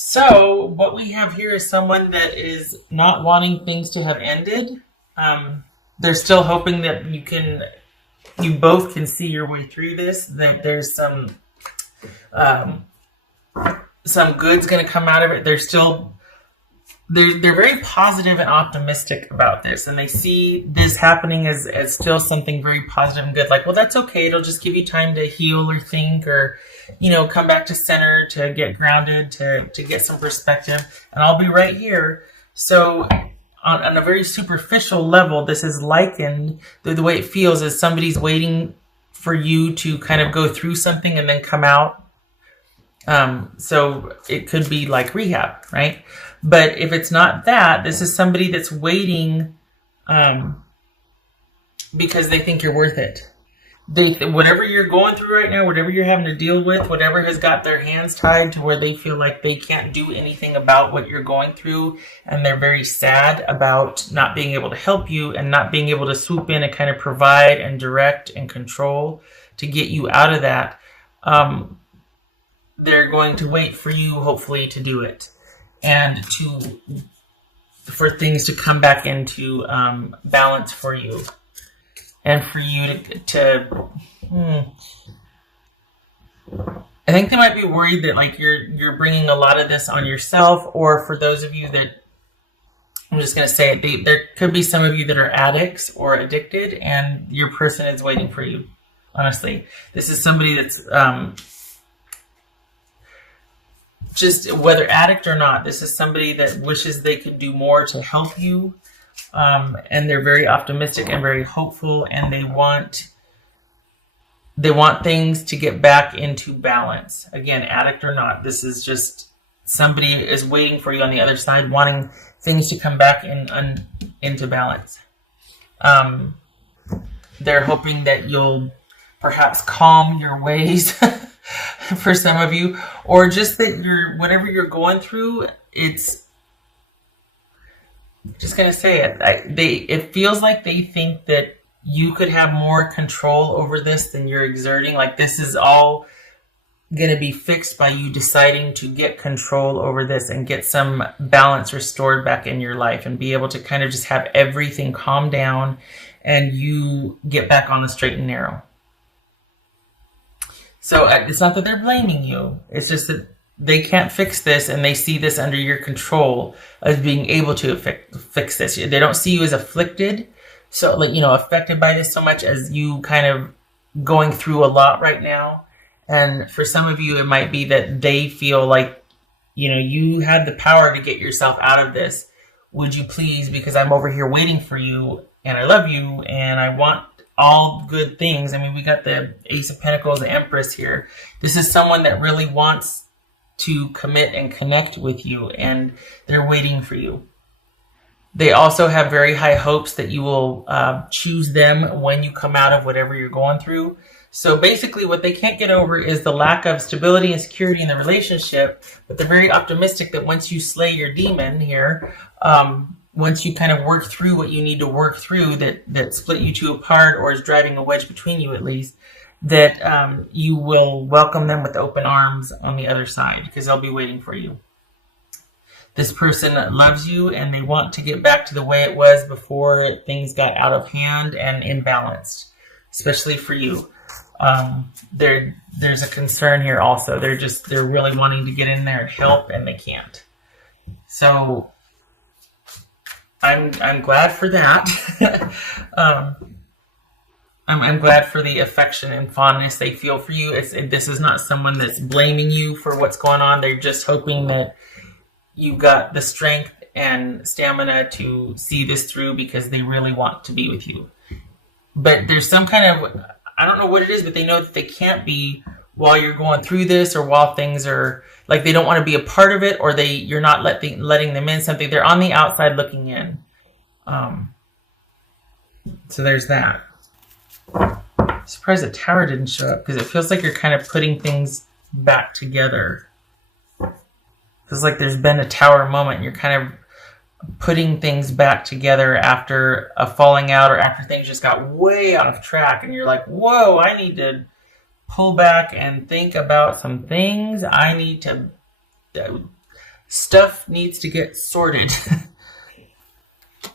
So what we have here is someone that is not wanting things to have ended. They're still hoping that you both can see your way through this. That there's um, some good's going to come out of it. They're very positive and optimistic about this, and they see this happening as still something very positive and good. Like, well, that's okay. It'll just give you time to heal or think, or come back to center, to get grounded, to get some perspective, and I'll be right here. So on a very superficial level, this is likened, the way it feels is somebody's waiting for you to kind of go through something and then come out. So it could be like rehab, right? But if it's not that, this is somebody that's waiting because they think you're worth it. Whatever you're going through right now, whatever you're having to deal with, whatever has got their hands tied to where they feel like they can't do anything about what you're going through, and they're very sad about not being able to help you and not being able to swoop in and kind of provide and direct and control to get you out of that. They're going to wait for you, hopefully, to do it and for things to come back into balance for you. And for you to I think they might be worried that like you're bringing a lot of this on yourself, or for those of you that, I'm just going to say it, there could be some of you that are addicts or addicted, and your person is waiting for you. Honestly, this is somebody that's just, whether addict or not, this is somebody that wishes they could do more to help you. And they're very optimistic and very hopeful, and they want things to get back into balance. Again, addict or not, this is just somebody is waiting for you on the other side, wanting things to come back into balance. They're hoping that you'll perhaps calm your ways for some of you, or just that whatever you're going through, it's just going to say it. It feels like they think that you could have more control over this than you're exerting. Like this is all going to be fixed by you deciding to get control over this and get some balance restored back in your life and be able to kind of just have everything calm down and you get back on the straight and narrow. So it's not that they're blaming you. It's just that they can't fix this, and they see this under your control as being able to fix this. They don't see you as afflicted, so affected by this so much as you kind of going through a lot right now. And for some of you, it might be that they feel like, you had the power to get yourself out of this. Would you please, because I'm over here waiting for you, and I love you, and I want all good things. I mean, we got the Ace of Pentacles, the Empress here. This is someone that really wants to commit and connect with you, and they're waiting for you. They also have very high hopes that you will choose them when you come out of whatever you're going through. So basically what they can't get over is the lack of stability and security in the relationship, but they're very optimistic that once you slay your demon here, once you kind of work through what you need to work through that split you two apart, or is driving a wedge between you at least, that you will welcome them with open arms on the other side, because they'll be waiting for you. This person loves you, and they want to get back to the way it was before things got out of hand and imbalanced, especially for you. There's a concern here also. They're really wanting to get in there and help, and they can't. So I'm glad for that. I'm glad for the affection and fondness they feel for you. This is not someone that's blaming you for what's going on. They're just hoping that you've got the strength and stamina to see this through, because they really want to be with you. But there's some kind of, I don't know what it is, but they know that they can't be while you're going through this, or while things are, like they don't want to be a part of it, or you're not letting them in something. They're on the outside looking in. So there's that. I'm surprised the Tower didn't show up, because it feels like you're kind of putting things back together. It feels like there's been a Tower moment. You're kind of putting things back together after a falling out, or after things just got way out of track, and you're like, whoa, I need to pull back and think about some things. I need to stuff needs to get sorted.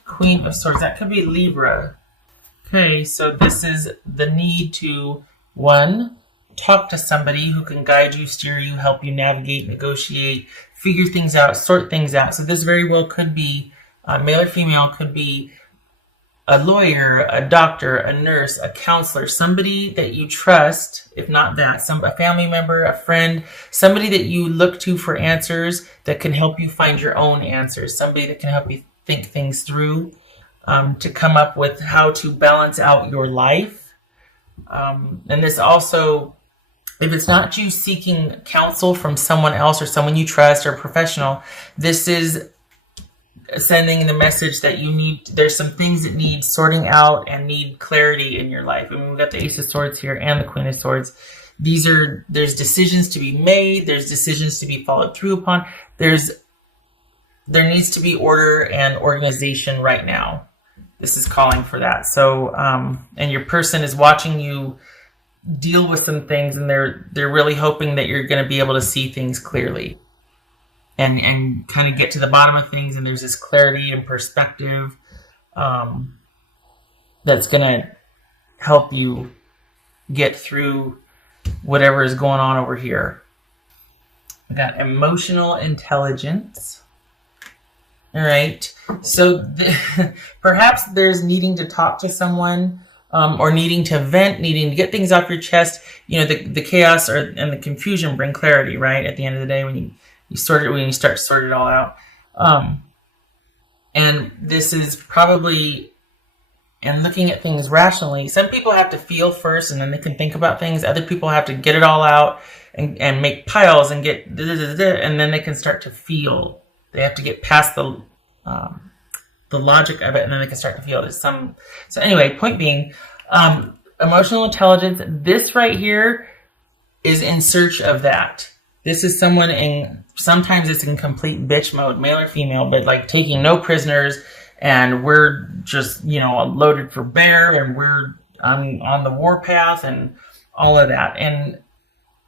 Queen of Swords, that could be Libra. Okay, so this is the need to, one, talk to somebody who can guide you, steer you, help you navigate, negotiate, figure things out, sort things out. So this very well could be, male or female, could be a lawyer, a doctor, a nurse, a counselor, somebody that you trust, if not that, a family member, a friend, somebody that you look to for answers that can help you find your own answers, somebody that can help you think things through, to come up with how to balance out your life. And this also, if it's not you seeking counsel from someone else or someone you trust or a professional, this is sending the message that there's some things that need sorting out and need clarity in your life. I mean, we've got the Ace of Swords here and the Queen of Swords. There's decisions to be made. There's decisions to be followed through upon. There needs to be order and organization right now. This is calling for that. So, and your person is watching you deal with some things, and they're really hoping that you're going to be able to see things clearly and kind of get to the bottom of things. And there's this clarity and perspective that's going to help you get through whatever is going on over here. We got emotional intelligence. All right. So perhaps there's needing to talk to someone, or needing to vent, needing to get things off your chest. You know, the chaos and the confusion bring clarity, right? At the end of the day, when you start to sort it all out. And this is probably, and looking at things rationally, some people have to feel first and then they can think about things. Other people have to get it all out and make piles and get, and then they can start to feel. They have to get past the logic of it, and then they can start to feel it. So anyway, point being, emotional intelligence, this right here is in search of that. This is someone sometimes it's in complete bitch mode, male or female, but like taking no prisoners, and we're just, loaded for bear, and we're on the warpath and all of that. And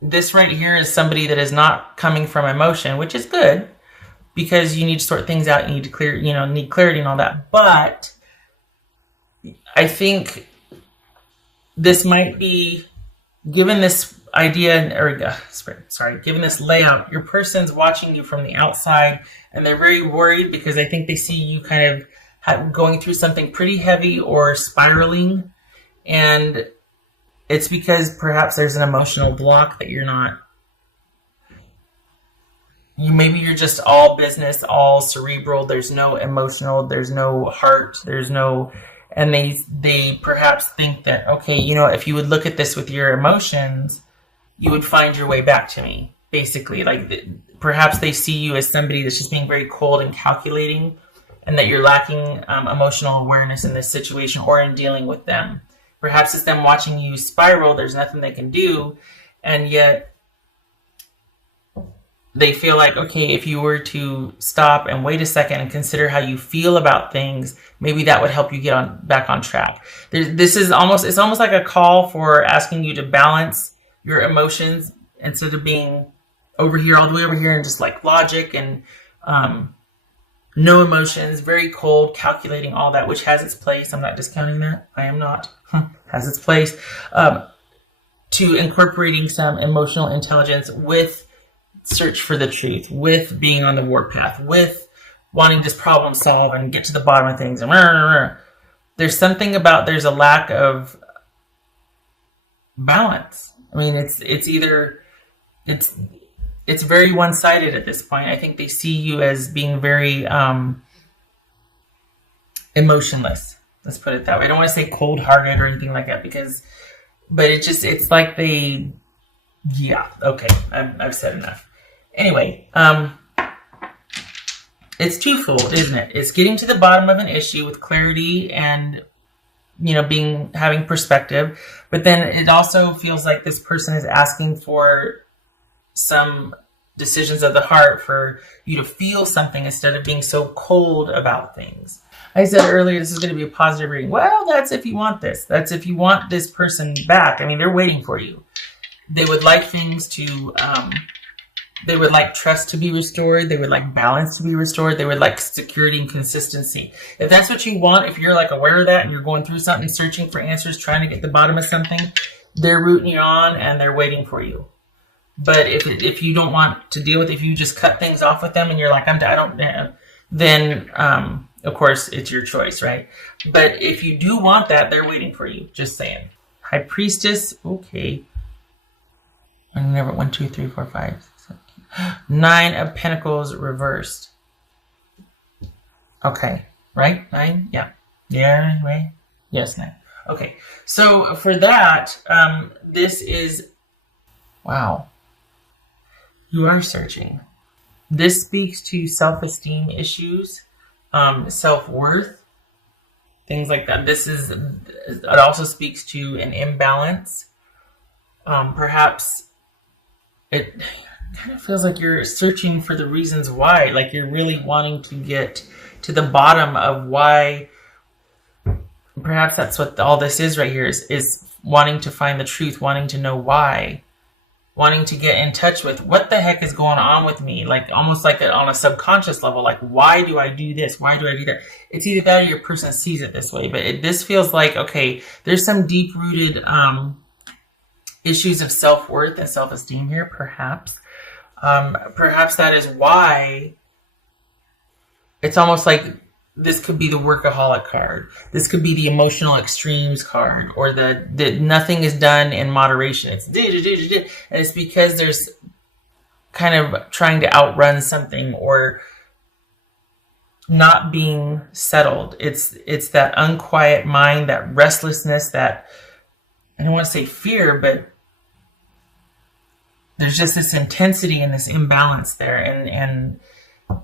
this right here is somebody that is not coming from emotion, which is good, because you need to sort things out, you need to clear, need clarity and all that. But I think this might be, given this idea, given this layout, your person's watching you from the outside, and they're very worried because I think they see you kind of going through something pretty heavy or spiraling. And it's because perhaps there's an emotional block that maybe you're just all business, all cerebral. There's no emotional, there's no heart, and they perhaps think that, okay, if you would look at this with your emotions, you would find your way back to me, basically. Like, perhaps they see you as somebody that's just being very cold and calculating, and that you're lacking emotional awareness in this situation or in dealing with them. Perhaps it's them watching you spiral, there's nothing they can do, and yet they feel like, okay, if you were to stop and wait a second and consider how you feel about things, maybe that would help you get back on track. It's almost like a call for asking you to balance your emotions instead of being over here, all the way over here, and just like logic and no emotions, very cold, calculating, all that, which has its place. I'm not discounting that. I am not. Has its place. To incorporating some emotional intelligence with search for the truth, with being on the warpath, with wanting to problem solve and get to the bottom of things. There's something about, there's a lack of balance. I mean, it's very one-sided at this point. I think they see you as being very emotionless. Let's put it that way. I don't want to say cold-hearted or anything like that, but it's like okay, I've said enough. Anyway, it's twofold, isn't it? It's getting to the bottom of an issue with clarity and, having perspective. But then it also feels like this person is asking for some decisions of the heart, for you to feel something instead of being so cold about things. I said earlier, this is going to be a positive reading. Well, that's if you want this. That's if you want this person back. I mean, they're waiting for you. They would like things to They would like trust to be restored. They would like balance to be restored. They would like security and consistency. If that's what you want, if you're like aware of that and you're going through something, searching for answers, trying to get to the bottom of something, they're rooting you on and they're waiting for you. But if you don't want to deal with it, if you just cut things off with them and you're like, I don't, then of course it's your choice, right? But if you do want that, they're waiting for you. Just saying. High Priestess, okay. I never 1, 2, 3, 4, 5, 6, 7, 8. 9 of Pentacles reversed. Okay, right? 9, yeah, yeah, right. Yes, 9. Okay, so for that, this is wow. You are searching. This speaks to self-esteem issues, self-worth, things like that. It also speaks to an imbalance. Perhaps it kind of feels like you're searching for the reasons why, like you're really wanting to get to the bottom of why. Perhaps that's what all this is right here, is wanting to find the truth, wanting to know why. Wanting to get in touch with what the heck is going on with me, like almost like on a subconscious level, like why do I do this? Why do I do that? It's either that or your person sees it this way, but this feels like, okay, there's some deep-rooted issues of self-worth and self-esteem here, perhaps. Perhaps that is why it's almost like this could be the workaholic card. This could be the emotional extremes card, or the nothing is done in moderation. It's and it's because there's kind of trying to outrun something or not being settled. It's that unquiet mind, that restlessness, that I don't want to say fear, but there's just this intensity and this imbalance there, and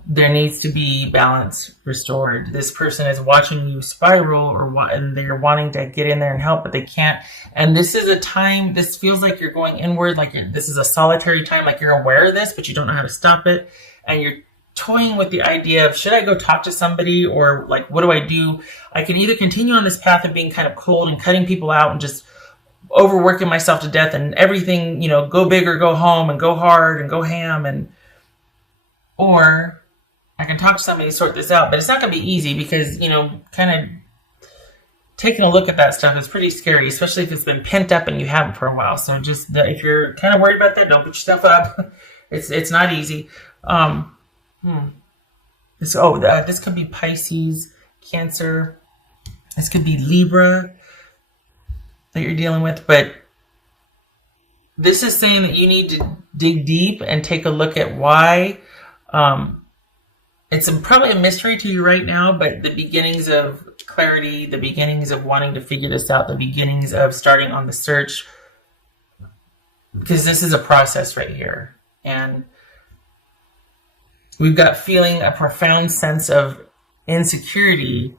there needs to be balance restored. This person is watching you spiral, and they're wanting to get in there and help, but they can't. And this is a time, this feels like you're going inward, like this is a solitary time, like you're aware of this, but you don't know how to stop it. And you're toying with the idea of, should I go talk to somebody, or like, what do I do? I can either continue on this path of being kind of cold and cutting people out and just overworking myself to death and everything, go big or go home and go hard and go ham, or I can talk to somebody to sort this out. But it's not going to be easy because, kind of taking a look at that stuff is pretty scary, especially if it's been pent up and you haven't for a while. So just if you're kind of worried about that, don't put yourself up. It's not easy. This could be Pisces, Cancer. This could be Libra that you're dealing with. But this is saying that you need to dig deep and take a look at why. It's probably a mystery to you right now, but the beginnings of clarity, the beginnings of wanting to figure this out, the beginnings of starting on the search, because this is a process right here. And we've got feeling a profound sense of insecurity,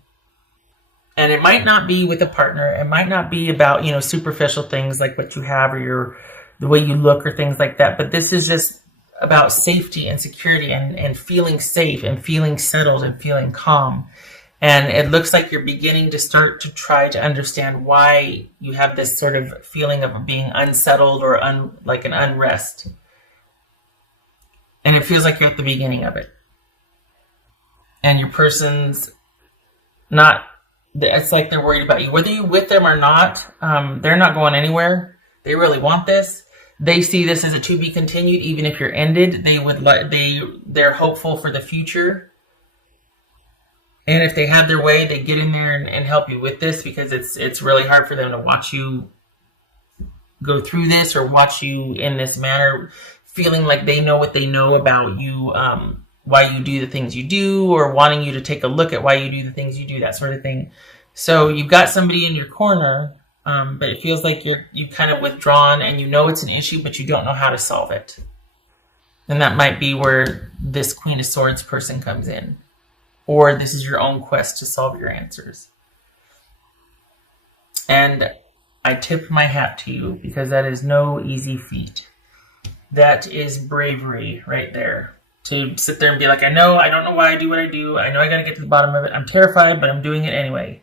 and it might not be with a partner. It might not be about, superficial things like what you have or the way you look or things like that. But this is just about safety and security and feeling safe and feeling settled and feeling calm. And it looks like you're beginning to start to try to understand why you have this sort of feeling of being unsettled or like an unrest. And it feels like you're at the beginning of it. And your person's not, it's like they're worried about you. Whether you're with them or not, they're not going anywhere. They really want this. They see this as a to be continued, even if you're ended. They're hopeful for the future. And if they have their way, they get in there and help you with this, because it's really hard for them to watch you go through this or watch you in this manner, feeling like they know what they know about you, why you do the things you do, or wanting you to take a look at why you do the things you do, that sort of thing. So you've got somebody in your corner, but it feels like you've kind of withdrawn and you know it's an issue, but you don't know how to solve it. And that might be where this Queen of Swords person comes in. Or this is your own quest to solve your answers. And I tip my hat to you, because that is no easy feat. That is bravery right there. To sit there and be like, I don't know why I do what I do. I know I got to get to the bottom of it. I'm terrified, but I'm doing it anyway.